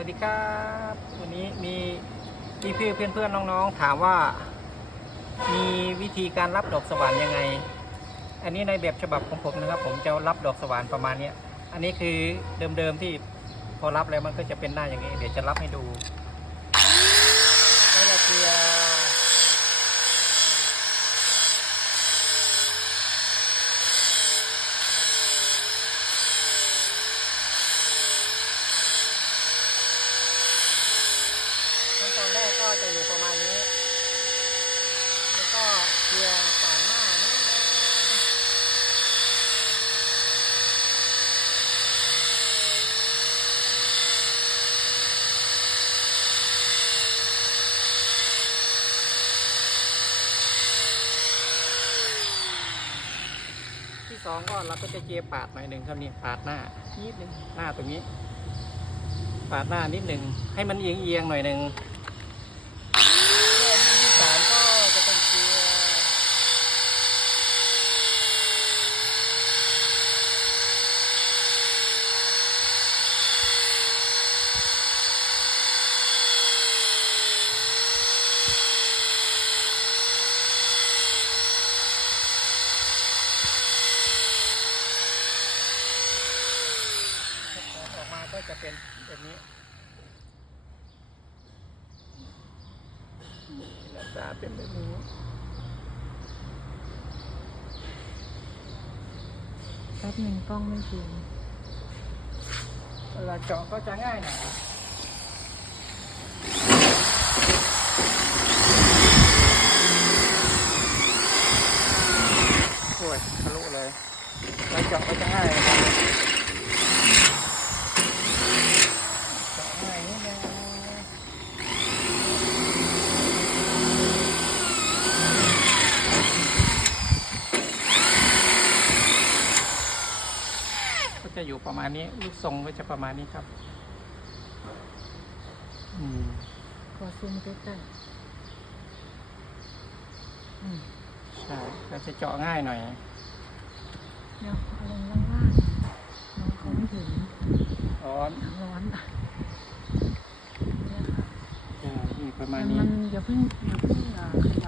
วัสดีครับ วันนี้มีพี่พี่เพื่อนเพื่อนน้องๆ ถามว่า มีวิธีการรับดอกสว่านยังไง อันนี้ในแบบฉบับของผมนะครับ ผมจะรับดอกสว่านประมาณนี้อันนี้คือเดิมๆที่พอรับแล้วมันก็จะเป็นหน้าอย่างนี้ เดี๋ยวจะรับให้ดูก็จะเกียขั้ ตอนแรกก็จะอยู่ประมาณนี้ แล้วก็เกลียปาดหน้านิดนึงที่สองก็เราก็จะเจียปาดหน่อยหนึ่งครับนี่ปาดหน้านิดหนึ่งหน้าตรงนี้ปาดหน้านิดหนึ่งให้มันเอียงเอียงๆหน่อยหนึ่งแล้วอันที่สามก็จะเป็นเจียออกมาก็จะ เป็นแบบนี้หน้าตาเป็นแบบนี้แป๊บหนึ่งกล้องไม่ถึงเวลาเจาะก็จะง่ายหน่อยโอ้ยทะลุเลยแล้วเจาะก็จะง่ายนะครับเจาะง่ายนิดนึงก็ จะอยู่ประมาณนี้ ลูกทรงก็จะประมาณนี้ครับ อืมขอซูมใกล้ๆอืมใช่ก็จะเจาะง่ายหน่อยเดี๋ยวเอาลงล่างๆน้องเขาไม่ถึงร้อนร้อนอะใช่นี่ประมามัณนนี้มันอย่าเพิ่งอย่าเพิ่งอ่าขยับ